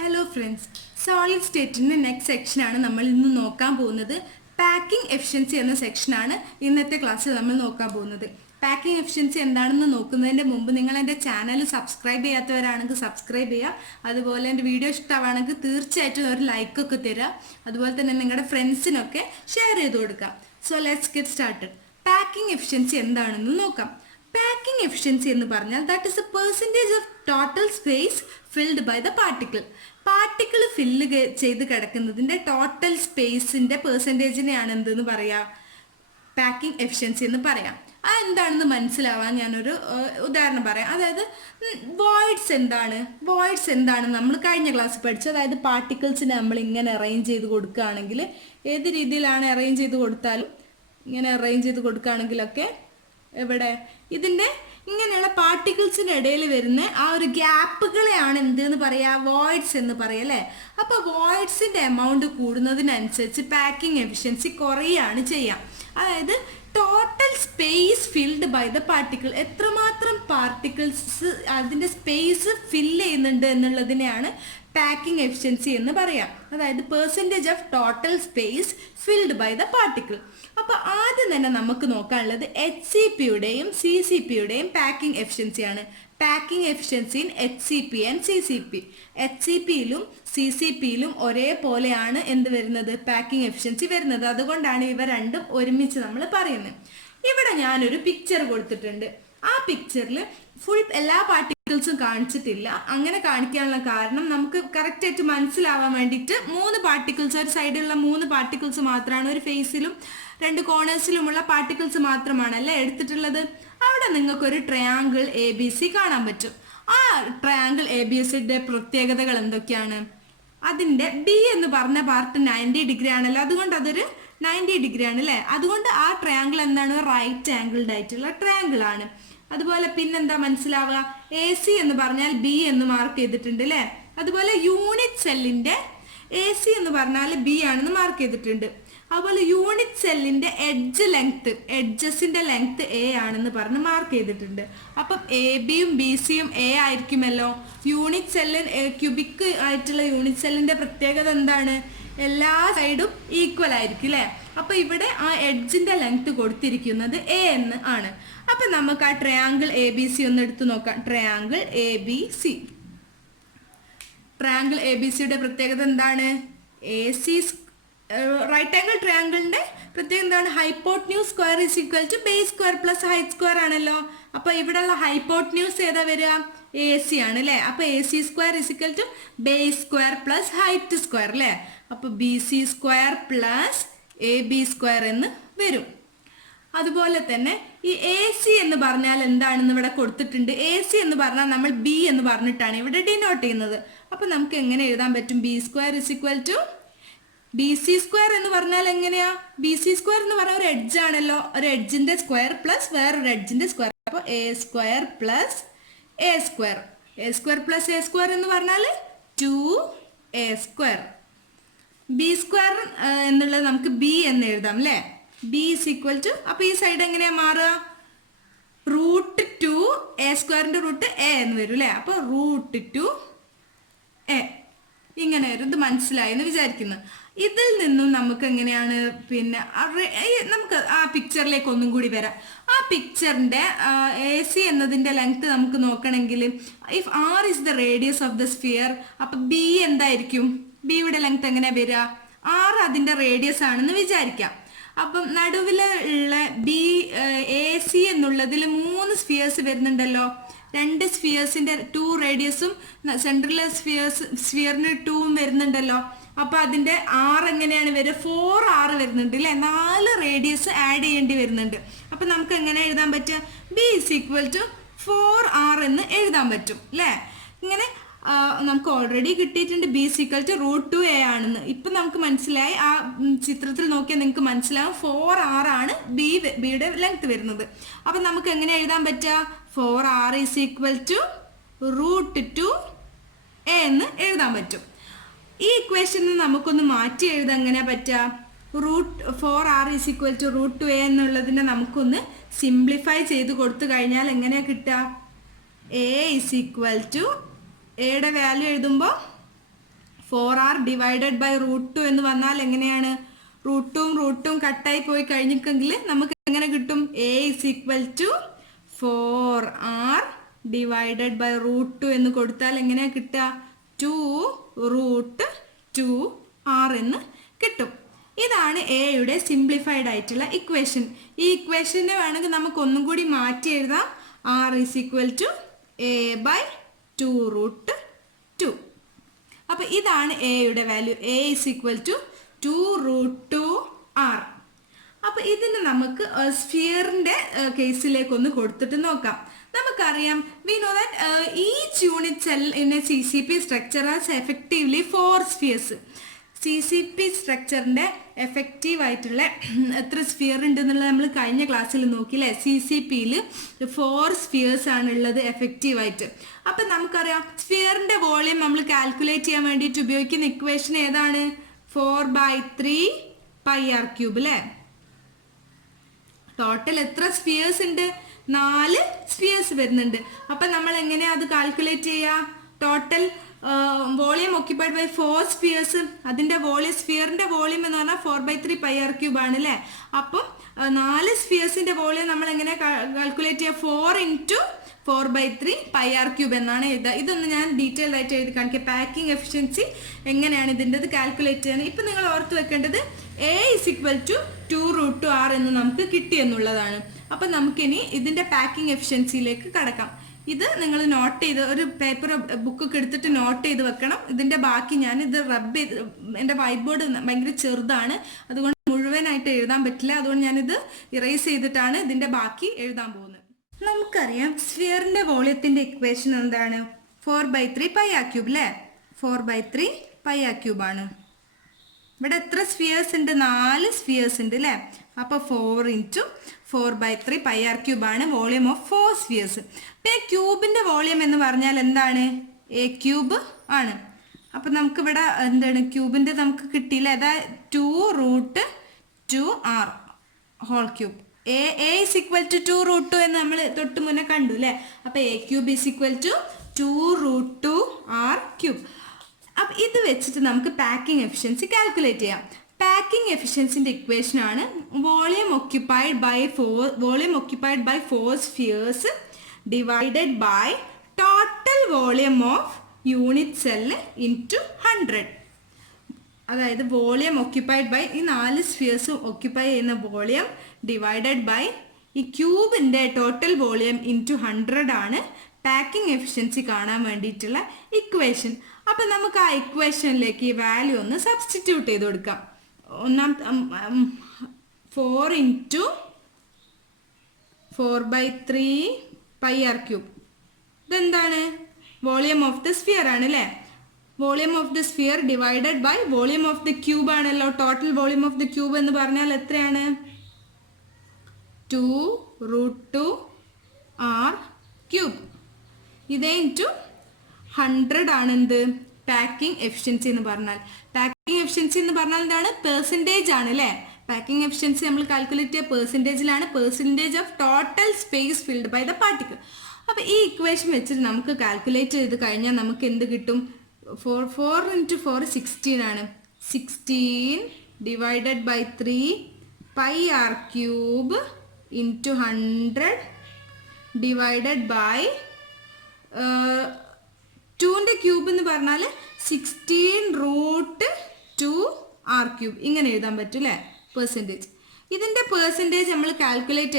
Hello friends, solid സ്റ്റേറ്റിൻ്റെ next സെക്ഷനാണ് നമ്മൾ ഇന്ന് നോക്കാൻ പോകുന്നത്. പാക്കിംഗ് എഫിഷ്യൻസി എന്ന സെക്ഷനാണ് ഇന്നത്തെ ക്ലാസ്സിൽ നമ്മൾ നോക്കാൻ പോകുന്നത്. പാക്കിംഗ് എഫിഷ്യൻസി എന്താണെന്ന് നോക്കുന്നതിൻ്റെ മുമ്പ് നിങ്ങൾ എൻ്റെ ചാനൽ സബ്സ്ക്രൈബ് ചെയ്യാത്തവരാണെങ്കിൽ സബ്സ്ക്രൈബ് ചെയ്യുക. അതുപോലെ എൻ്റെ വീഡിയോ ഇഷ്ടമാണെങ്കിൽ തീർച്ചയായിട്ടും ഒരു ലൈക്കൊക്കെ തരിക. അതുപോലെ തന്നെ നിങ്ങളുടെ ഫ്രണ്ട്സിനൊക്കെ ഷെയർ ചെയ്ത് കൊടുക്കുക. So let's get started. Packing efficiency എന്താണെന്ന് നോക്കാം. പാക്കിംഗ് എഫിഷ്യൻസി എന്ന് പറഞ്ഞാൽ that is a percentage of total space filled by the particle. Particle fill ചെയ്ത് കിടക്കുന്നതിൻ്റെ ടോട്ടൽ സ്പേസിൻ്റെ പെർസെൻറ്റേജിനെയാണ് എന്തെന്ന് പറയാം, പാക്കിംഗ് എഫിഷ്യൻസി എന്ന് പറയാം. അതെന്താണെന്ന് മനസ്സിലാവാൻ ഞാനൊരു ഉദാഹരണം പറയാം. അതായത് വോയിഡ്സ് എന്താണെന്ന് നമ്മൾ കഴിഞ്ഞ ക്ലാസ്സിൽ പഠിച്ചു. അതായത് പാർട്ടിക്കിൾസിനെ നമ്മൾ ഇങ്ങനെ അറേഞ്ച് ചെയ്ത് കൊടുക്കുകയാണെങ്കിൽ, ഏത് രീതിയിലാണ് അറേഞ്ച് ചെയ്ത് കൊടുത്താലും, ഇങ്ങനെ അറേഞ്ച് ചെയ്ത് കൊടുക്കുകയാണെങ്കിലൊക്കെ ഇവിടെ ഇതിൻ്റെ ഇങ്ങനെയുള്ള പാർട്ടിക്കിൾസിൻ്റെ ഇടയിൽ വരുന്ന ആ ഒരു ഗ്യാപ്പുകളെയാണ് എന്തെന്ന് പറയുക, വോയിഡ്സ് എന്ന് പറയുക അല്ലേ. അപ്പോൾ വോയിഡ്സിൻ്റെ എമൗണ്ട് കൂടുന്നതിനനുസരിച്ച് പാക്കിംഗ് എഫിഷ്യൻസി കുറയുകയാണ് ചെയ്യുക. അതായത് total space filled by the particle, എത്രമാത്രം പാർട്ടിക്കിൾസ് അതിൻ്റെ സ്പേസ് ഫില്ല് ചെയ്യുന്നുണ്ട് എന്നുള്ളതിനെയാണ് പാക്കിംഗ് എഫിഷ്യൻസി എന്ന് പറയാം. അതായത് percentage of total space filled by the particle. അപ്പോൾ ആദ്യം തന്നെ നമുക്ക് നോക്കാനുള്ളത് HCPയുടെയും CCPയുടെയും പാക്കിംഗ് എഫിഷ്യൻസിയാണ്. Packing efficiency in HCP and CCP. HCPയിലും CCPയിലും ഒരേപോലെയാണ് എന്ത് വരുന്നത്, പാക്കിംഗ് എഫിഷ്യൻസി വരുന്നത്. അതുകൊണ്ടാണ് ഇവ രണ്ടും ഒരുമിച്ച് നമ്മൾ പറയുന്നത്. ഇവിടെ ഞാനൊരു പിക്ചർ കൊടുത്തിട്ടുണ്ട്. ആ പിക്ചറിൽ ഫുൾ എല്ലാ പാർട്ടിക്കിൾസും കാണിച്ചിട്ടില്ല. അങ്ങനെ കാണിക്കാനുള്ള കാരണം നമുക്ക് കറക്റ്റായിട്ട് മനസ്സിലാവാൻ വേണ്ടിയിട്ട് 3 പാർട്ടിക്കിൾസ്, ഒരു സൈഡിലുള്ള 3 പാർട്ടിക്കിൾസ് മാത്രമാണ്, ഒരു ഫേസിലും 2 കോർണേഴ്സിലുമുള്ള പാർട്ടിക്കിൾസ് മാത്രമാണല്ലേ എടുത്തിട്ടുള്ളത്. അവിടെ നിങ്ങൾക്കൊരു ട്രയാങ്കിൾ ABC കാണാൻ പറ്റും. ആ ട്രയാങ്കിൾ ABCയുടെ പ്രത്യേകതകൾ എന്തൊക്കെയാണ്? അതിൻ്റെ B എന്ന് പറഞ്ഞ പാർട്ട് 90 ഡിഗ്രി ആണല്ലോ, അതുകൊണ്ട് അതൊരു 90 ഡിഗ്രി ആണ് അല്ലേ. അതുകൊണ്ട് ആ ട്രയാങ്കിൾ എന്താണ്, റൈറ്റ് ആംഗിൾഡ് ആയിട്ടുള്ള ട്രയാങ്കിൾ ആണ്. അതുപോലെ പിന്നെന്താ മനസ്സിലാവുക, AC എന്ന് പറഞ്ഞാൽ B എന്ന് മാർക്ക് ചെയ്തിട്ടുണ്ട് അല്ലേ. അതുപോലെ യൂണിറ്റ് സെല്ലിൻ്റെ AC എന്ന് പറഞ്ഞാൽ B ആണെന്ന് മാർക്ക് ചെയ്തിട്ടുണ്ട്. അതുപോലെ യൂണിറ്റ് സെല്ലിൻ്റെ എഡ്ജസിൻ്റെ ലെങ്ത് A ആണെന്ന് പറഞ്ഞ് മാർക്ക് ചെയ്തിട്ടുണ്ട്. അപ്പം ABയും BCയും A ആയിരിക്കുമല്ലോ. യൂണിറ്റ് സെല്ലിൻ ക്യൂബിക് ആയിട്ടുള്ള യൂണിറ്റ് സെല്ലിൻ്റെ പ്രത്യേകത എന്താണ്, എല്ലാ സൈഡും ഈക്വൽ ആയിരിക്കും അല്ലേ. അപ്പോൾ ഇവിടെ ആ എഡ്ജിൻ്റെ ലെങ്ത് കൊടുത്തിരിക്കുന്നത് A എന്ന് ആണ്. അപ്പം നമുക്ക് ആ ട്രയാങ്കിൾ ABC ഒന്ന് എടുത്തു നോക്കാം. ട്രയാങ്കിൾ ABCയുടെ പ്രത്യേകത എന്താണ്, AC റൈറ്റ് ആംഗിൾ ട്രയാങ്കിളിൻ്റെ പ്രത്യേകത എന്താണ്, hypotenuse square is equal to base square plus height square ആണല്ലോ. അപ്പോൾ ഇവിടെയുള്ള ഹൈപ്പോട്ട്ന്യൂസ് ഏതാ വരിക, AC ആണ് അല്ലേ. അപ്പോൾ AC square is equal to base square plus height square അല്ലേ. അപ്പോൾ BC square plus AB square എന്ന് വരും. അതുപോലെ തന്നെ ഈ AC എന്ന് പറഞ്ഞാൽ എന്താണെന്ന് ഇവിടെ കൊടുത്തിട്ടുണ്ട്. AC എന്ന് പറഞ്ഞാൽ നമ്മൾ B എന്ന് പറഞ്ഞിട്ടാണ് ഇവിടെ ഡിനോട്ട് ചെയ്യുന്നത്. അപ്പോൾ നമുക്ക് എങ്ങനെ എഴുതാൻ പറ്റും, B square is equal to BC square എന്ന് പറഞ്ഞാൽ എങ്ങനെയാ, BC സ്ക്വയർ എന്ന് പറഞ്ഞാൽ ഒരു എഡ്ജ് ആണല്ലോ, ഒരു എഡ്ജിൻ്റെ സ്ക്വയർ പ്ലസ് വേറൊരു എഡ്ജിൻ്റെ സ്ക്വയർ. അപ്പോൾ A square plus A square, A square plus A square എന്ന് പറഞ്ഞാൽ 2A സ്ക്വയർ. B സ്ക്വയർ എന്നുള്ളത് നമുക്ക് B എന്ന് എഴുതാം അല്ലേ. B ഇസ് ഈക്വൽ ടു, അപ്പോൾ ഈ സൈഡ് എങ്ങനെയാ മാറുക, √2A സ്ക്വയറിൻ്റെ റൂട്ട് A എന്ന് വരും അല്ലേ. അപ്പോൾ √2A ഇങ്ങനെ വരും. ഇത് മനസ്സിലായി എന്ന് വിചാരിക്കുന്നു. ഇതിൽ നിന്നും നമുക്ക് എങ്ങനെയാണ് പിന്നെ നമുക്ക് ആ പിക്ചറിലേക്ക് ഒന്നും കൂടി വരാം. ആ പിക്ചറിൻ്റെ AC എന്നതിൻ്റെ ലെങ്ത് നമുക്ക് നോക്കണമെങ്കിൽ, if R is the radius of the sphere, അപ്പം B എന്തായിരിക്കും, Bയുടെ ലെങ്ത് എങ്ങനെ വരിക, R അതിൻ്റെ റേഡിയസ് ആണെന്ന് വിചാരിക്കാം. അപ്പം നടുവിലുള്ള AC എന്നുള്ളതിൽ 3 സ്ഫിയേഴ്സ് വരുന്നുണ്ടല്ലോ. 2 സ്ഫിയേഴ്സിൻ്റെ 2 റേഡിയസും സെൻട്രൽ സ്ഫിയറിന് 2 വരുന്നുണ്ടല്ലോ. അപ്പോൾ അതിൻ്റെ R എങ്ങനെയാണ് വരിക, 4R വരുന്നുണ്ട് അല്ലേ. 4 റേഡിയസ് ആഡ് ചെയ്യേണ്ടി വരുന്നുണ്ട്. അപ്പം നമുക്ക് എങ്ങനെ എഴുതാൻ പറ്റുക, B is equal to 4R എന്ന് എഴുതാൻ പറ്റും അല്ലേ. ഇങ്ങനെ നമുക്ക് ഓൾറെഡി കിട്ടിയിട്ടുണ്ട് B is equal to √2A ആണെന്ന്. ഇപ്പം നമുക്ക് മനസ്സിലായി, ആ ചിത്രത്തിൽ നോക്കിയാൽ നിങ്ങൾക്ക് മനസ്സിലാവും 4R ആണ് ബിയുടെ ലെങ്ത് വരുന്നത്. അപ്പം നമുക്ക് എങ്ങനെ എഴുതാൻ പറ്റുക, 4R is equal to √2A എന്ന് എഴുതാൻ പറ്റും. ഈ ഇക്വേഷനിൽ നമുക്കൊന്ന് മാറ്റി എഴുതാൻ എങ്ങനെ പറ്റുക, 4R is equal to √2A എന്നുള്ളതിനെ നമുക്കൊന്ന് സിംപ്ലിഫൈ ചെയ്ത് കൊടുത്തു കഴിഞ്ഞാൽ എങ്ങനെയാണ് കിട്ടുക, A ഇസ് ഈക്വൽ ടു എയുടെ വാല്യൂ എഴുതുമ്പോൾ 4r ഡിവൈഡഡ് ബൈ √2 എന്ന് വന്നാൽ എങ്ങനെയാണ്? റൂട്ടും കട്ടായി പോയി കഴിഞ്ഞിട്ടെങ്കിൽ നമുക്ക് എങ്ങനെ കിട്ടും? a is equal to 4r divided by √2 എന്ന് കൊടുത്താൽ എങ്ങനെയാ കിട്ടുക? 2√2r എന്ന് കിട്ടും. ഇതാണ് എയുടെ സിംപ്ലിഫൈഡ് ആയിട്ടുള്ള ഇക്വേഷൻ. ഈ ഇക്വേഷനെ വേണമെങ്കിൽ നമുക്ക് ഒന്നും കൂടി മാറ്റി എഴുതാം. r is equal to a by 2√2. അപ്പൊ ഇതാണ് എയുടെ value. a is equal to 2√2r. അപ്പൊ ഇതിന് നമുക്ക് സ്ഫിയറിന്റെ കേസിലേക്ക് ഒന്ന് കൊടുത്തിട്ട് നോക്കാം. നമുക്കറിയാം, we know that each unit cell in a CCP structure has effectively 4 spheres. CCP സ്ട്രക്ചറിന്റെ effective ആയിട്ടുള്ള എത്ര സ്ഫിയർ ഉണ്ടെന്നുള്ളത് നമ്മൾ കഴിഞ്ഞ ക്ലാസ്സിൽ നോക്കിയില്ലേ? CCPയിൽ 4 സ്ഫിയേഴ്സ് ആണ് ഉള്ളത് എഫക്റ്റീവ് ആയിട്ട്. അപ്പം നമുക്കറിയാം സ്ഫിയറിന്റെ വോളിയം നമ്മൾ കാൽക്കുലേറ്റ് ചെയ്യാൻ വേണ്ടിയിട്ട് ഉപയോഗിക്കുന്ന ഇക്വേഷൻ ഏതാണ്? 4/3 πr³ അല്ലേ? ടോട്ടൽ എത്ര സ്ഫിയേഴ്സ് ഉണ്ട്? 4 സ്ഫിയേഴ്സ് വരുന്നുണ്ട്. അപ്പം നമ്മൾ എങ്ങനെയാ അത് കാൽക്കുലേറ്റ് ചെയ്യുക? Total volume occupied by 4 spheres. അതിന്റെ വോളിയം, സ്ഫിയറിന്റെ വോളിയം എന്ന് പറഞ്ഞാൽ 4/3 πr³ ആണ് അല്ലേ? അപ്പം 4 സ്ഫിയേഴ്സിന്റെ വോളിയം നമ്മൾ എങ്ങനെ കാൽക്കുലേറ്റ് ചെയ്യുക? 4 × 4/3 πr³ എന്നാണ് എഴുതുക. ഇതൊന്ന് ഞാൻ ഡീറ്റെയിൽഡ് ആയിട്ട് എഴുതി കാണിക്കുക. പാക്കിംഗ് എഫിഷ്യൻസി എങ്ങനെയാണ് ഇതിൻ്റെത് കാൽക്കുലേറ്റ് ചെയ്യുന്നത്. ഇപ്പം നിങ്ങൾ ഓർത്ത് വെക്കേണ്ടത് a is equal to 2√2r എന്ന് നമുക്ക് കിട്ടി എന്നുള്ളതാണ്. അപ്പം നമുക്കിനി ഇതിന്റെ പാക്കിംഗ് എഫിഷ്യൻസിയിലേക്ക് കടക്കാം. ഇത് നിങ്ങൾ നോട്ട് ചെയ്ത് ഒരു പേപ്പർ ബുക്കൊക്കെ എടുത്തിട്ട് നോട്ട് ചെയ്ത് വെക്കണം. ഇതിന്റെ ബാക്കി ഞാൻ ഇത് റബ്ബ് ചെയ്ത്, എൻ്റെ വൈറ്റ് ബോർഡ് ഭയങ്കര ചെറുതാണ്, അതുകൊണ്ട് മുഴുവനായിട്ട് എഴുതാൻ പറ്റില്ല. അതുകൊണ്ട് ഞാനിത് ഇറേസ് ചെയ്തിട്ടാണ് ഇതിന്റെ ബാക്കി എഴുതാൻ പോകുന്നത്. നമുക്കറിയാം സ്ഫിയറിന്റെ വോളിയത്തിന്റെ ഇക്വേഷൻ എന്താണ്? 4/3 πr³ അല്ലേ? 4/3 πr³ ആണ്. ഇവിടെ എത്ര സ്ഫിയേഴ്സ് ഉണ്ട്? 4 സ്ഫിയേഴ്സ് ഉണ്ട് അല്ലേ? അപ്പോൾ 4 × 4/3 πr³ ആണ് വോളിയം ഓഫ് 4 സ്ഫിയേഴ്സ്. പിന്നെ ക്യൂബിന്റെ വോളിയം എന്ന് പറഞ്ഞാൽ എന്താണ്? a³ ആണ്. അപ്പം നമുക്കിവിടെ എന്താണ് ക്യൂബിന്റെ നമുക്ക് കിട്ടിയില്ല. അതായത് 2√2r (3) a is equal to 2√2 എന്ന് നമ്മൾ തൊട്ട് മുന്നേ കണ്ടു അല്ലേ? അപ്പം a³ is equal to 2√2r³. അപ്പം ഇത് വെച്ചിട്ട് നമുക്ക് പാക്കിംഗ് എഫിഷ്യൻസി കാൽക്കുലേറ്റ് ചെയ്യാം. പാക്കിംഗ് എഫിഷ്യൻസിന്റെ ഇക്വേഷൻ ആണ് volume occupied by 4 spheres divided by total volume of unit cell into 100. അതായത് വോളിയം ഓക്യുപ്പൈഡ് ബൈ ഈ 4 സ്ഫിയേഴ്സും ഓക്യുപ്പൈ ചെയ്യുന്ന വോളിയം ഡിവൈഡഡ് ബൈ ഈ ക്യൂബിന്റെ ടോട്ടൽ വോളിയം ഇൻറ്റു 100 ആണ് പാക്കിംഗ് എഫിഷ്യൻസി കാണാൻ വേണ്ടിയിട്ടുള്ള ഇക്വേഷൻ. അപ്പം നമുക്ക് ആ ഇക്വേഷനിലേക്ക് ഈ വാല്യൂ ഒന്ന് സബ്സ്റ്റിറ്റ്യൂട്ട് ചെയ്ത് കൊടുക്കാം. 4 × 4/3 πr³. ഇതെന്താണ്? വോളിയം ഓഫ് ദ സ്ഫിയർ ആണ് അല്ലേ? Volume of the sphere divided by volume of the cube ആണല്ലോ. Total volume of the cube എന്ന് പറഞ്ഞാൽ എത്രയാണ്? 2√2r³. ഇതേ ഇൻറ്റു 100 ആണ് എന്ത്? പാക്കിംഗ് എഫിഷ്യൻസി എന്ന് പറഞ്ഞാൽ. പാക്കിംഗ് എഫിഷ്യൻസി എന്ന് പറഞ്ഞാൽ എന്താണ്? പെർസെൻറ്റേജ് ആണ് അല്ലേ? പാക്കിംഗ് എഫിഷ്യൻസി നമ്മൾ കാൽക്കുലേറ്റ് ചെയ്യുക പെർസെൻറ്റേജിലാണ്. Percentage of total space filled by the particle. അപ്പോൾ ഈ ഇക്വേഷൻ വെച്ചിട്ട് നമുക്ക് കാൽക്കുലേറ്റ് ചെയ്ത് കഴിഞ്ഞാൽ നമുക്ക് എന്ത് കിട്ടും? 4 × 4 16 ആണ്. 16 divided by 3 πr³ into 100 divided by 2ന്റെ ക്യൂബ് എന്ന് പറഞ്ഞാൽ 16√2r³ ഇങ്ങനെ എഴുതാൻ പറ്റും അല്ലേ? പെർസെൻറ്റേജ്. ഇതിൻ്റെ പെർസെൻറ്റേജ് നമ്മൾ കാൽക്കുലേറ്റ്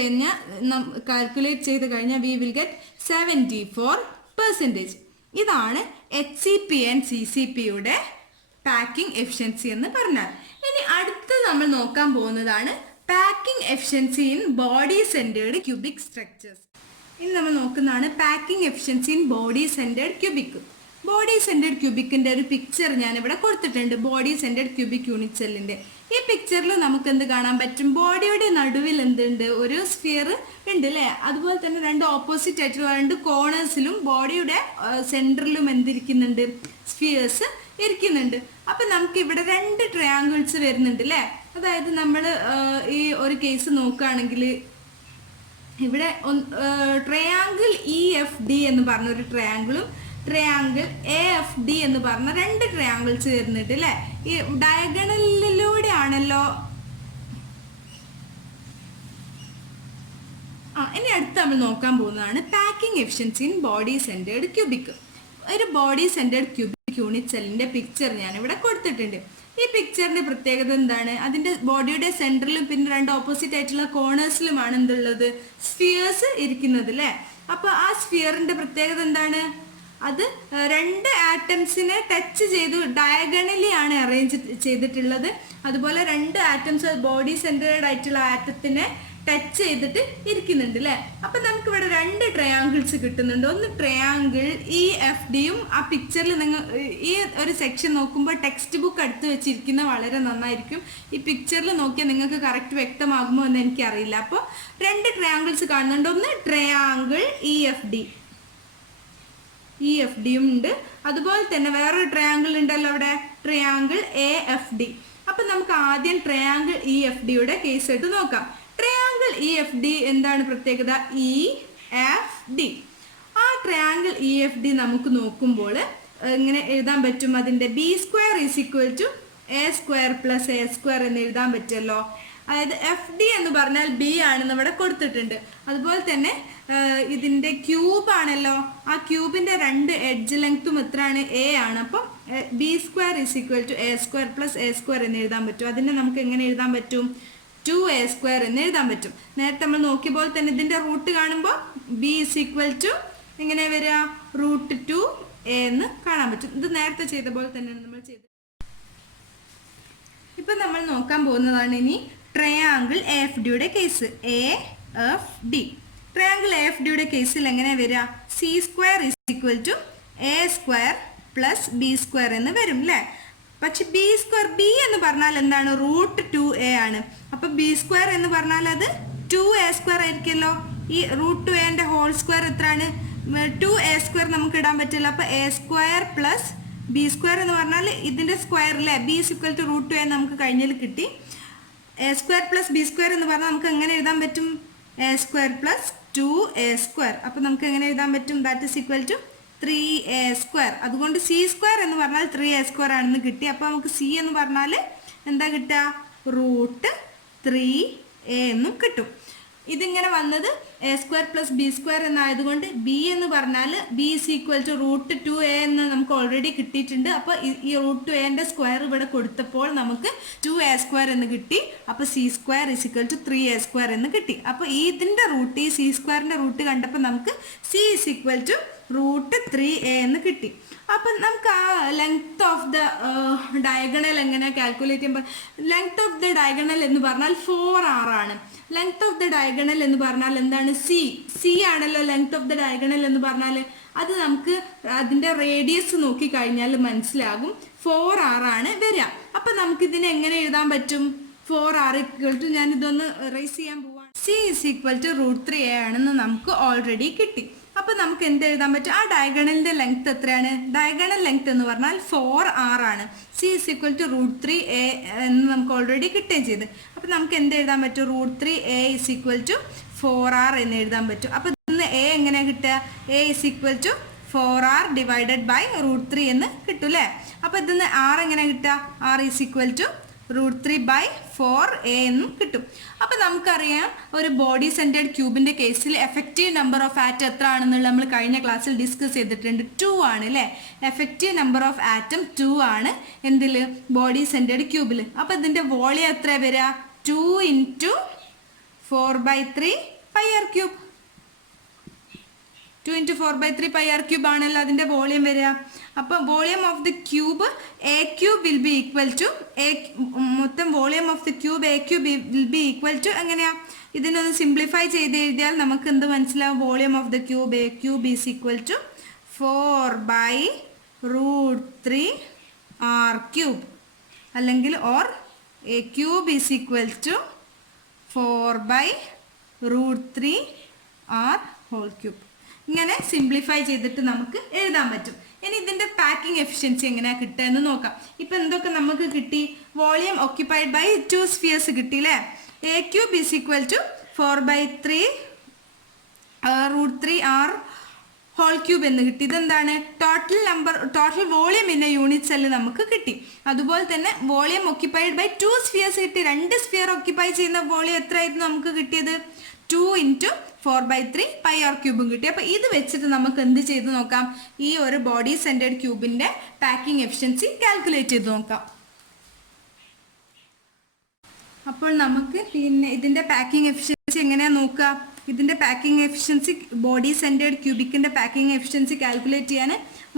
ചെയ്ത് കഴിഞ്ഞാൽ വി വിൽ ഗെറ്റ് 74%. ഇതാണ് HCP ആൻഡ് CCPയുടെ പാക്കിംഗ് എഫിഷ്യൻസി എന്ന് പറഞ്ഞാൽ. ഇനി അടുത്ത് നമ്മൾ നോക്കാൻ പോകുന്നതാണ് packing efficiency in body centred cubic structures. ഇനി നമ്മൾ നോക്കുന്നതാണ് packing efficiency in body centred cubic. Body centred ക്യൂബിക്കിൻ്റെ ഒരു പിക്ചർ ഞാനിവിടെ കൊടുത്തിട്ടുണ്ട്. ബോഡി സെൻറ്റേർഡ് ക്യൂബിക് യൂണിറ്റ് സെല്ലിൻ്റെ ഈ പിക്ചറിൽ നമുക്ക് എന്ത് കാണാൻ പറ്റും? ബോഡിയുടെ നടുവിൽ എന്തുണ്ട്? ഒരു സ്ഫിയർ ഉണ്ട് അല്ലേ? അതുപോലെ തന്നെ 2 ഓപ്പോസിറ്റ് ആയിട്ടുള്ള 2 കോർണേഴ്സിലും ബോഡിയുടെ സെൻറ്ററിലും എന്തിരിക്കുന്നുണ്ട്? സ്ഫിയേഴ്സ് ഇരിക്കുന്നുണ്ട്. അപ്പം നമുക്ക് ഇവിടെ 2 ട്രയാങ്കിൾസ് വരുന്നുണ്ട് അല്ലേ? അതായത് നമ്മൾ ഈ ഒരു കേസ് നോക്കുകയാണെങ്കിൽ ഇവിടെ ട്രയാങ്കിൾ EFD എന്ന് പറഞ്ഞൊരു ട്രയാങ്കിളും ട്രയാങ്കിൾ എ എഫ് ഡി എന്ന് പറഞ്ഞ രണ്ട് ട്രയാങ്കിൾസ് വരുന്നുണ്ട് അല്ലേ. ഈ ഡയഗണലിലൂടെ ആണല്ലോ. ഇനി അടുത്ത് നമ്മൾ നോക്കാൻ പോകുന്നതാണ് packing efficiency in body centred cubic. ഒരു ബോഡി സെന്റേർഡ് ക്യൂബിക് യൂണിറ്റ് സെല്ലിന്റെ പിക്ചർ ഞാൻ ഇവിടെ കൊടുത്തിട്ടുണ്ട്. ഈ പിക്ചറിന്റെ പ്രത്യേകത എന്താണ്? അതിന്റെ ബോഡിയുടെ സെന്ററിലും പിന്നെ രണ്ട് ഓപ്പോസിറ്റ് ആയിട്ടുള്ള കോർണേഴ്സിലുമാണ് എന്തുള്ളത്, സ്ഫിയേഴ്സ് ഇരിക്കുന്നത് അല്ലേ. അപ്പൊ ആ സ്ഫിയറിന്റെ പ്രത്യേകത എന്താണ്? അത് രണ്ട് ആറ്റംസിനെ ടച്ച് ചെയ്ത് ഡയഗണലി ആണ് അറേഞ്ച് ചെയ്തിട്ടുള്ളത്. അതുപോലെ രണ്ട് ആറ്റംസ് ബോഡി സെന്റേർഡ് ആയിട്ടുള്ള ആറ്റത്തിനെ ടച്ച് ചെയ്തിട്ട് ഇരിക്കുന്നുണ്ട് അല്ലേ. അപ്പൊ നമുക്ക് ഇവിടെ രണ്ട് ട്രയാങ്കിൾസ് കിട്ടുന്നുണ്ട്. ഒന്ന് ട്രയാങ്കിൾ ഇ എഫ് ഡിയും. ആ പിക്ചറിൽ നിങ്ങൾ ഈ ഒരു സെക്ഷൻ നോക്കുമ്പോൾ ടെക്സ്റ്റ് ബുക്ക് അടുത്ത് വെച്ചിരിക്കുന്ന വളരെ നന്നായിരിക്കും. ഈ പിക്ചറിൽ നോക്കിയാൽ നിങ്ങൾക്ക് കറക്റ്റ് വ്യക്തമാകുമോ എന്ന് എനിക്കറിയില്ല. അപ്പോൾ രണ്ട് ട്രയാങ്കിൾസ് കാണുന്നുണ്ട്. ഒന്ന് ട്രയാങ്കിൾ ഇ എഫ് ഡിയും ഉണ്ട്. അതുപോലെ തന്നെ വേറൊരു ട്രയാങ്കിൾ ഉണ്ടല്ലോ അവിടെ, ട്രയാങ്കിൾ എ എഫ് ഡി. അപ്പൊ നമുക്ക് ആദ്യം ട്രയാങ്കിൾ ഇ എഫ് ഡിയുടെ കേസ് എടുത്ത് നോക്കാം. ട്രയാങ്കിൾ ഇ എഫ് ഡി എന്താണ് പ്രത്യേകത? E F D. ആ ട്രയാങ്കിൾ ഇ എഫ് ഡി നമുക്ക് നോക്കുമ്പോൾ ഇങ്ങനെ എഴുതാൻ പറ്റും. അതിന്റെ B square is equal to A square plus A square എന്ന് എഴുതാൻ പറ്റുമല്ലോ. അതായത് എഫ് ഡി എന്ന് പറഞ്ഞാൽ ബി ആണെന്ന് ഇവിടെ കൊടുത്തിട്ടുണ്ട്. അതുപോലെ തന്നെ ഇതിന്റെ ക്യൂബ് ആണല്ലോ. ആ ക്യൂബിന്റെ രണ്ട് എഡ്ജ് ലെങ്ത്തും എത്രയാണ്? എ ആണ്. അപ്പം B square is equal to A square plus A square എന്ന് എഴുതാൻ പറ്റും. അതിനെ നമുക്ക് എങ്ങനെ എഴുതാൻ പറ്റും? 2a സ്ക്വയർ എന്ന് എഴുതാൻ പറ്റും. നേരത്തെ നമ്മൾ നോക്കിയപ്പോൾ തന്നെ ഇതിന്റെ റൂട്ട് കാണുമ്പോൾ ബി ഈസ് ഈക്വൽ ടു എങ്ങനെ വരിക? √2a എന്ന് കാണാൻ പറ്റും. ഇത് നേരത്തെ ചെയ്ത പോലെ തന്നെയാണ് നമ്മൾ ചെയ്തത്. ഇപ്പൊ നമ്മൾ നോക്കാൻ പോകുന്നതാണ് ഇനി ട്രയാങ്കിൾ എ എഫ് ഡിയുടെ case. A F D triangle A F ഡിയുടെ കേസിൽ എങ്ങനെ വരിക? C square is equal to A square plus B square എന്ന് വരും അല്ലേ. പക്ഷെ ബി സ്ക്വയർ, ബി എന്ന് പറഞ്ഞാൽ എന്താണ്? √2a ആണ്. അപ്പൊ ബി സ്ക്വയർ എന്ന് പറഞ്ഞാൽ അത് 2a സ്ക്വയർ ആയിരിക്കുമല്ലോ. ഈ √2a ഹോൾ സ്ക്വയർ എത്രയാണ്? 2a സ്ക്വയർ നമുക്ക് ഇടാൻ പറ്റില്ല. അപ്പൊ A square plus B square എന്ന് പറഞ്ഞാൽ ഇതിന്റെ സ്ക്വയർ അല്ലേ. B is equal to √2a നമുക്ക് കഴിഞ്ഞതിൽ കിട്ടി. A square plus B square എന്ന് പറഞ്ഞാൽ നമുക്ക് എങ്ങനെ എഴുതാൻ പറ്റും? A square plus 2a square. അപ്പൊ നമുക്ക് എങ്ങനെ എഴുതാൻ പറ്റും? That is equal to 3a square. അതുകൊണ്ട് സി സ്ക്വയർ എന്ന് പറഞ്ഞാൽ 3a സ്ക്വയർ ആണെന്ന് കിട്ടി. അപ്പൊ നമുക്ക് സി എന്ന് പറഞ്ഞാൽ എന്താ കിട്ടുക? √3a എന്നും കിട്ടും. ഇതിങ്ങനെ വന്നത് A square plus B square എന്നായതുകൊണ്ട് ബി എന്ന് പറഞ്ഞാൽ B is equal to √2a എന്ന് നമുക്ക് ഓൾറെഡി കിട്ടിയിട്ടുണ്ട്. അപ്പോൾ ഈ √2a സ്ക്വയർ ഇവിടെ കൊടുത്തപ്പോൾ നമുക്ക് 2a സ്ക്വയർ എന്ന് കിട്ടി. അപ്പോൾ C square is equal to 3a square എന്ന് കിട്ടി. അപ്പോൾ ഇതിൻ്റെ റൂട്ട്, ഈ സി സ്ക്വയറിൻ്റെ റൂട്ട് കണ്ടപ്പോൾ നമുക്ക് C is equal to √3a എന്ന് കിട്ടി. അപ്പം നമുക്ക് ആ ലെങ്ത് ഓഫ് ദ ഡയഗണൽ എങ്ങനെ കാൽക്കുലേറ്റ് ചെയ്യുമ്പോൾ, ലെങ്ത് ഓഫ് ദ ഡയഗണൽ എന്ന് പറഞ്ഞാൽ 4r ആണ്. ലെങ്ത് ഓഫ് ദ ഡയഗണൽ എന്ന് പറഞ്ഞാൽ എന്താണ്? സി ആണല്ലോ ലെങ്ത് ഓഫ് ദ ഡയഗണൽ എന്ന് പറഞ്ഞാൽ. അത് നമുക്ക് അതിൻ്റെ റേഡിയസ് നോക്കിക്കഴിഞ്ഞാൽ മനസ്സിലാകും. 4r ആണ് വരിക. അപ്പം നമുക്കിതിനെ എങ്ങനെ എഴുതാൻ പറ്റും? 4r ഈക്വൽ ടു, ഞാൻ ഇതൊന്ന് റൈസ് ചെയ്യാൻ പോവാണ്. C is equal to √3a ആണെന്ന് നമുക്ക് ഓൾറെഡി കിട്ടി. അപ്പോൾ നമുക്ക് എന്ത് എഴുതാൻ പറ്റും? ആ ഡയഗണലിൻ്റെ ലെങ്ത് എത്രയാണ്? ഡയഗണൽ ലെങ്ത് എന്ന് പറഞ്ഞാൽ 4r ആണ്. C is equal to √3a എന്ന് നമുക്ക് ഓൾറെഡി കിട്ടുകയും ചെയ്ത്. അപ്പോൾ നമുക്ക് എന്ത് എഴുതാൻ പറ്റും? √3a is equal to 4r എന്ന് എഴുതാൻ പറ്റും. അപ്പോൾ ഇതിന്ന് a എങ്ങനെയാണ് കിട്ടുക? a is equal to 4r divided by √3 എന്ന് കിട്ടും അല്ലേ. അപ്പോൾ ഇതിന്ന് r എങ്ങനെ കിട്ടുക? r is equal to √3/4a എന്നും കിട്ടും. അപ്പോൾ നമുക്കറിയാം ഒരു ബോഡി സെന്റേർഡ് ക്യൂബിൻ്റെ കേസിൽ എഫക്റ്റീവ് നമ്പർ ഓഫ് ആറ്റം എത്ര ആണെന്നുള്ള നമ്മൾ കഴിഞ്ഞ ക്ലാസ്സിൽ ഡിസ്കസ് ചെയ്തിട്ടുണ്ട്. 2 ആണ് അല്ലേ. എഫക്റ്റീവ് നമ്പർ ഓഫ് ആറ്റം 2 ആണ് എന്തിൽ? ബോഡി സെന്റേർഡ് ക്യൂബിൽ. അപ്പോൾ ഇതിൻ്റെ വോളിയം എത്ര വരിക? 2 × 4/3 πr³. 2 × 4/3 πr³ ആണല്ലോ അതിൻ്റെ വോളിയം വരിക. അപ്പോൾ volume of the cube a³ will be equal to മൊത്തം volume of the cube a³ will be equal to എങ്ങനെയാ? ഇതിനൊന്ന് സിംപ്ലിഫൈ ചെയ്ത് എഴുതിയാൽ നമുക്ക് എന്ത് മനസ്സിലാവും? Volume of the cube a³ is equal to 4/√3r³ അല്ലെങ്കിൽ or a³ is equal to 4/√3r³. ഇങ്ങനെ സിംപ്ലിഫൈ ചെയ്തിട്ട് നമുക്ക് എഴുതാൻ പറ്റും. ഇനി ഇതിൻ്റെ പാക്കിംഗ് എഫിഷ്യൻസി എങ്ങനെയാണ് കിട്ടുക എന്ന് നോക്കാം. ഇപ്പം എന്തൊക്കെ നമുക്ക് കിട്ടി? വോളിയം ഓക്യുപ്പൈഡ് ബൈ 2 സ്ഫിയേഴ്സ് കിട്ടിയില്ലേ. a³ is equal to 4/3√3r³ whole cube എന്ന് കിട്ടി. ഇതെന്താണ്? Total volume in a unit cell നമുക്ക് കിട്ടി. അതുപോലെ തന്നെ വോളിയം ഓക്യുപ്പൈഡ് ബൈ 2 സ്ഫിയേഴ്സ് കിട്ടി. 2 സ്ഫിയർ ഓക്യുപ്പൈ ചെയ്യുന്ന വോളിയം എത്രയായിരുന്നു നമുക്ക് കിട്ടിയത്? 2 × 4/3 πr³ കിട്ടി. അപ്പോൾ ഇത് വെച്ചിട്ട് നമുക്ക് എന്ത് ചെയ്ത് നോക്കാം? ഈ ഒരു ബോഡി സെന്റേർഡ് ക്യൂബിന്റെ പാക്കിംഗ് എഫിഷ്യൻസി കാൽക്കുലേറ്റ് ചെയ്ത് നോക്കാം. അപ്പോൾ നമുക്ക് പിന്നെ ഇതിന്റെ പാക്കിംഗ് എഫിഷ്യൻസി എങ്ങനെയാ നോക്കുക? ഇതിന്റെ പാക്കിംഗ് എഫിഷ്യൻസി, ബോഡി സെന്റേർഡ് ക്യൂബിക്കിന്റെ പാക്കിംഗ് എഫിഷ്യൻസി കാൽക്കുലേറ്റ് ചെയ്യാൻ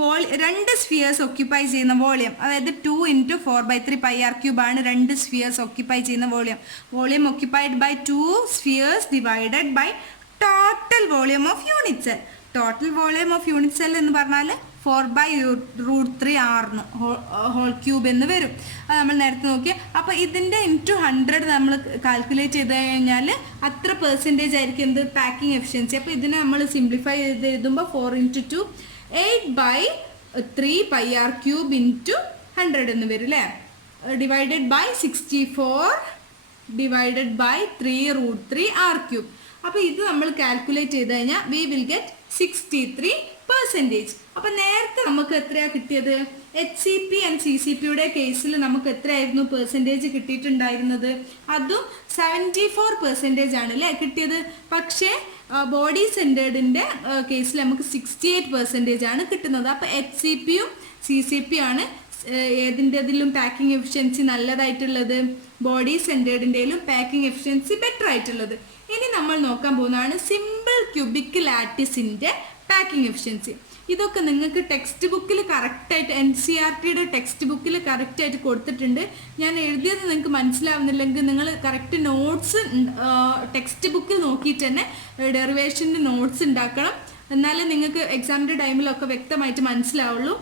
2 സ്ഫിയേഴ്സ് ഓക്യുപ്പൈ ചെയ്യുന്ന വോളിയം, അതായത് 2 × 4/3 πr³ ആണ് 2 സ്ഫിയേഴ്സ് ഓക്യുപ്പൈ ചെയ്യുന്ന volume. Volume occupied by 2 spheres divided by total volume of unit cell. Total volume of unit cell എന്ന് പറഞ്ഞാൽ 4/√3 r ഹോൾ ക്യൂബ് എന്ന് വരും. അത് നമ്മൾ നേരത്തെ നോക്കി. അപ്പോൾ ഇതിൻ്റെ × 100 നമ്മൾ കാൽക്കുലേറ്റ് ചെയ്ത് കഴിഞ്ഞാൽ അത്ര പെർസെൻറ്റേജ് ആയിരിക്കും എന്ത്? Packing efficiency. അപ്പോൾ ഇതിനെ നമ്മൾ സിംപ്ലിഫൈ ചെയ്ത് എഴുതുമ്പോൾ 4 × 2 8/3 πr³ × 100 എന്ന് വരും അല്ലേ? Divided by 64 divided by 3√3 r³. അപ്പോൾ ഇത് നമ്മൾ കാൽക്കുലേറ്റ് ചെയ്ത് കഴിഞ്ഞാൽ വി വിൽ ഗെറ്റ് 63%. അപ്പം നേരത്തെ നമുക്ക് എത്രയാണ് കിട്ടിയത്? HCP ആൻഡ് CCPയുടെ കേസിൽ നമുക്ക് എത്രയായിരുന്നു പെർസെൻറ്റേജ് കിട്ടിയിട്ടുണ്ടായിരുന്നത്? അതും 74% ആണ് അല്ലേ കിട്ടിയത്. പക്ഷേ ബോഡി സെൻറ്റേർഡിൻ്റെ കേസിൽ നമുക്ക് 68% ആണ് കിട്ടുന്നത്. അപ്പോൾ HCPയും CCP ആണ് ഏതിൻ്റെതിലും പാക്കിംഗ് എഫിഷ്യൻസി നല്ലതായിട്ടുള്ളത്? ബോഡി സെൻറ്റേർഡിൻ്റെയിലും പാക്കിംഗ് എഫിഷ്യൻസി ബെറ്റർ ആയിട്ടുള്ളത്. ഇനി നമ്മൾ നോക്കാൻ പോകുന്നതാണ് സിമ്പിൾ ക്യൂബിക് ലാറ്റിസിൻ്റെ പാക്കിംഗ് എഫിഷ്യൻസി. ഇതൊക്കെ നിങ്ങൾക്ക് ടെക്സ്റ്റ് ബുക്കിൽ കറക്റ്റായിട്ട് NCERTയുടെ ടെക്സ്റ്റ് ബുക്കിൽ കറക്റ്റായിട്ട് കൊടുത്തിട്ടുണ്ട്. ഞാൻ എഴുതിയത് നിങ്ങൾക്ക് മനസ്സിലാവുന്നില്ലെങ്കിൽ നിങ്ങൾ കറക്റ്റ് നോട്ട്സ് ടെക്സ്റ്റ് ബുക്കിൽ നോക്കിയിട്ട് തന്നെ ഡെറിവേഷൻ്റെ നോട്ട്സ് ഉണ്ടാക്കണം. എന്നാലേ നിങ്ങൾക്ക് എക്സാമിൻ്റെ ടൈമിലൊക്കെ വ്യക്തമായിട്ട് മനസ്സിലാവുള്ളൂ.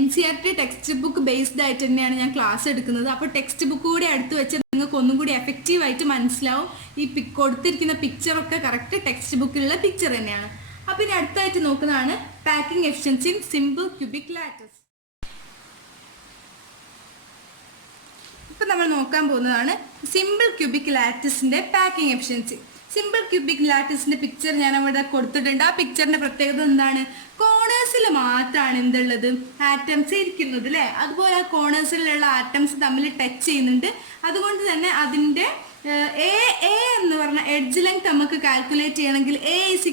NCERT ടെക്സ്റ്റ് ബുക്ക് ബേസ്ഡ് ആയിട്ട് തന്നെയാണ് ഞാൻ ക്ലാസ് എടുക്കുന്നത്. അപ്പോൾ ടെക്സ്റ്റ് ബുക്ക് കൂടി അടുത്ത് വെച്ച് നിങ്ങൾക്ക് ഒന്നും കൂടി എഫക്റ്റീവായിട്ട് മനസ്സിലാവും. ഈ കൊടുത്തിരിക്കുന്ന പിക്ചറൊക്കെ കറക്റ്റ് ടെക്സ്റ്റ് ബുക്കിലുള്ള പിക്ചർ തന്നെയാണ്. അപ്പോൾ ഇനി അടുത്തായിട്ട് നോക്കുന്നതാണ് packing efficiency in simple cubic lattice. ഇപ്പം നമ്മൾ നോക്കാൻ പോകുന്നതാണ് സിമ്പിൾ ക്യൂബിക് ലാറ്റിസിൻ്റെ പാക്കിംഗ് എഫിഷ്യൻസി. സിമ്പിൾ ക്യൂബിക് ലാറ്റിസിൻ്റെ പിക്ചർ ഞാൻ അവിടെ കൊടുത്തിട്ടുണ്ട്. ആ പിക്ചറിൻ്റെ പ്രത്യേകത എന്താണ്? കോണേഴ്സിൽ മാത്രമാണ് എന്തുള്ളത്? ആറ്റംസ് ഇരിക്കുന്നത് അല്ലേ? അതുപോലെ ആ കോണേഴ്സിലുള്ള ആറ്റംസ് തമ്മിൽ ടച്ച് ചെയ്യുന്നുണ്ട്. അതുകൊണ്ട് തന്നെ അതിൻ്റെ എ എന്ന് പറഞ്ഞ എഡ്ജ് ലെങ്ത് നമുക്ക് കാൽക്കുലേറ്റ് ചെയ്യണമെങ്കിൽ A =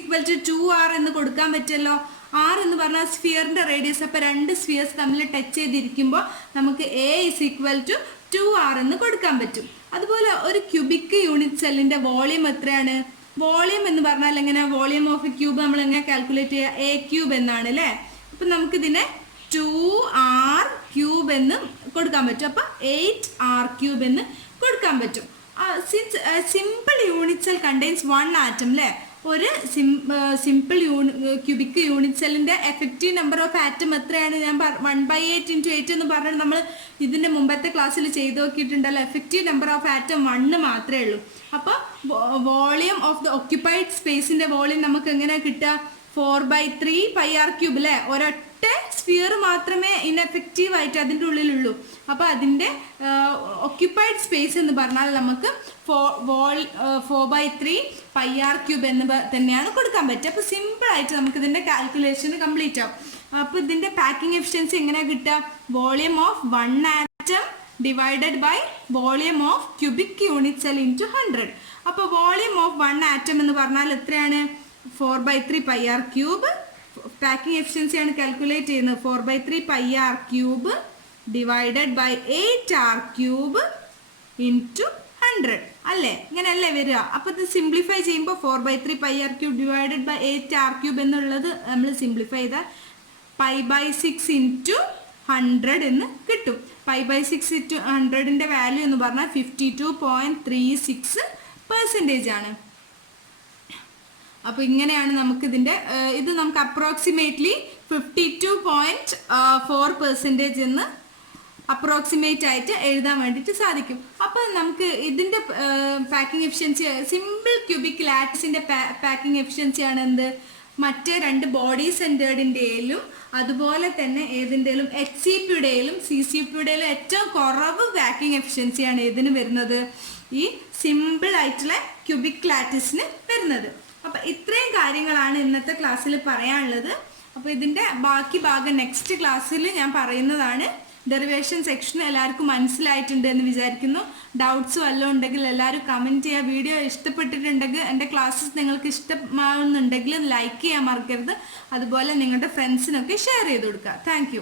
2r എന്ന് കൊടുക്കാൻ പറ്റുമല്ലോ. r എന്ന് പറഞ്ഞാൽ സ്ഫിയറിൻ്റെ റേഡിയസ്. അപ്പോൾ 2 സ്ഫിയേഴ്സ് തമ്മിൽ ടച്ച് ചെയ്തിരിക്കുമ്പോൾ നമുക്ക് A = 2r എന്ന് കൊടുക്കാൻ പറ്റും. അതുപോലെ ഒരു ക്യൂബിക് യൂണിറ്റ് സെല്ലിൻ്റെ വോളിയം എത്രയാണ്? വോളിയം എന്ന് പറഞ്ഞാൽ എങ്ങനെ? വോളിയം ഓഫ് എ ക്യൂബ് നമ്മൾ എങ്ങനെ കാൽക്കുലേറ്റ് ചെയ്യുക? A³ എന്നാണ് അല്ലേ? അപ്പം നമുക്കിതിനെ 2r³ എന്ന് കൊടുക്കാൻ പറ്റും. അപ്പോൾ 8r³ എന്ന് കൊടുക്കാൻ പറ്റും. Since simple unit cell contains 1 atom അല്ലേ? ഒരു സിമ്പിൾ ക്യൂബിക് യൂണിറ്റ് സെല്ലിൻ്റെ എഫക്റ്റീവ് നമ്പർ ഓഫ് ആറ്റം എത്രയാണ്? ഞാൻ 1/8 × 8 എന്ന് പറഞ്ഞിട്ട് നമ്മൾ ഇതിൻ്റെ മുമ്പത്തെ ക്ലാസ്സിൽ ചെയ്ത് നോക്കിയിട്ടുണ്ടല്ലോ. എഫക്റ്റീവ് നമ്പർ ഓഫ് ആറ്റം 1 മാത്രമേ ഉള്ളൂ. അപ്പോൾ വോളിയം ഓഫ് ദ ഓക്യുപ്പൈഡ് സ്പേസിൻ്റെ വോളിയം നമുക്ക് എങ്ങനെയാണ് കിട്ടുക? 4/3 πr³ അല്ലേ? ഒരൊറ്റ സ്ഫിയർ മാത്രമേ ഇൻഎഫക്റ്റീവ് ആയിട്ട് അതിൻ്റെ ഉള്ളിലുള്ളൂ. അപ്പോൾ അതിൻ്റെ ഓക്യുപ്പൈഡ് സ്പേസ് എന്ന് പറഞ്ഞാൽ നമുക്ക് 4/3 πr³ എന്ന് തന്നെയാണ് കൊടുക്കാൻ പറ്റുക. അപ്പോൾ സിമ്പിളായിട്ട് നമുക്ക് ഇതിൻ്റെ കാൽക്കുലേഷൻ കംപ്ലീറ്റ് ആവും. അപ്പോൾ ഇതിൻ്റെ പാക്കിംഗ് എഫിഷ്യൻസി എങ്ങനെയാണ് കിട്ടുക? Volume of 1 atom divided by volume of cubic unit cell × 100. അപ്പോൾ വോളിയം ഓഫ് 1 ആറ്റം എന്ന് പറഞ്ഞാൽ എത്രയാണ്? 4/3 πr³. പാക്കിംഗ് എഫിഷ്യൻസിയാണ് കാൽക്കുലേറ്റ് ചെയ്യുന്നത്. 4/3 πr³ ഡിവൈഡഡ് ബൈ 8r³ × 100 അല്ലേ? ഇങ്ങനെയല്ലേ വരിക? അപ്പോൾ ഇത് സിംപ്ലിഫൈ ചെയ്യുമ്പോൾ 4/3 πr³ ഡിവൈഡഡ് ബൈ 8r³ എന്നുള്ളത് നമ്മൾ സിംപ്ലിഫൈ ചെയ്താൽ π/6 × 100 എന്ന് കിട്ടും. π/6 × 100ൻ്റെ വാല്യൂ എന്ന് പറഞ്ഞാൽ 52.36% ആണ്. അപ്പോൾ ഇങ്ങനെയാണ് നമുക്കിതിൻ്റെ ഇത് നമുക്ക് അപ്രോക്സിമേറ്റ്ലി 52.4% എന്ന് അപ്രോക്സിമേറ്റ് ആയിട്ട് എഴുതാൻ വേണ്ടിയിട്ട് സാധിക്കും. അപ്പോൾ നമുക്ക് ഇതിൻ്റെ പാക്കിംഗ് എഫിഷ്യൻസി സിമ്പിൾ ക്യൂബിക് ലാറ്റിസിൻ്റെ പാക്കിംഗ് എഫിഷ്യൻസിയാണ് എന്ത്? മറ്റേ 2 ബോഡി സെൻറ്റേർഡിൻ്റെയിലും അതുപോലെ തന്നെ ഏതിൻ്റെയിലും HCPയുടെയിലും CCPയുടെയിലും ഏറ്റവും കുറവ് പാക്കിംഗ് എഫിഷ്യൻസിയാണ് ഏതിന് വരുന്നത്? ഈ സിമ്പിൾ ആയിട്ടുള്ള ക്യൂബിക് ലാറ്റിസിന് വരുന്നത്. അപ്പം ഇത്രയും കാര്യങ്ങളാണ് ഇന്നത്തെ ക്ലാസ്സിൽ പറയാനുള്ളത്. അപ്പോൾ ഇതിൻ്റെ ബാക്കി ഭാഗം നെക്സ്റ്റ് ക്ലാസ്സിൽ ഞാൻ പറയുന്നതാണ്. ഡെറിവേഷൻ സെക്ഷൻ എല്ലാവർക്കും മനസ്സിലായിട്ടുണ്ട് എന്ന് വിചാരിക്കുന്നു. ഡൗട്ട്സ് വല്ലതും ഉണ്ടെങ്കിൽ എല്ലാവരും കമൻറ്റ് ചെയ്യുക. വീഡിയോ ഇഷ്ടപ്പെട്ടിട്ടുണ്ടെങ്കിൽ, എൻ്റെ ക്ലാസ്സസ് നിങ്ങൾക്ക് ഇഷ്ടമാവുന്നുണ്ടെങ്കിൽ ലൈക്ക് ചെയ്യാൻ മറക്കരുത്. അതുപോലെ നിങ്ങളുടെ ഫ്രണ്ട്സിനൊക്കെ ഷെയർ ചെയ്ത് കൊടുക്കുക. താങ്ക്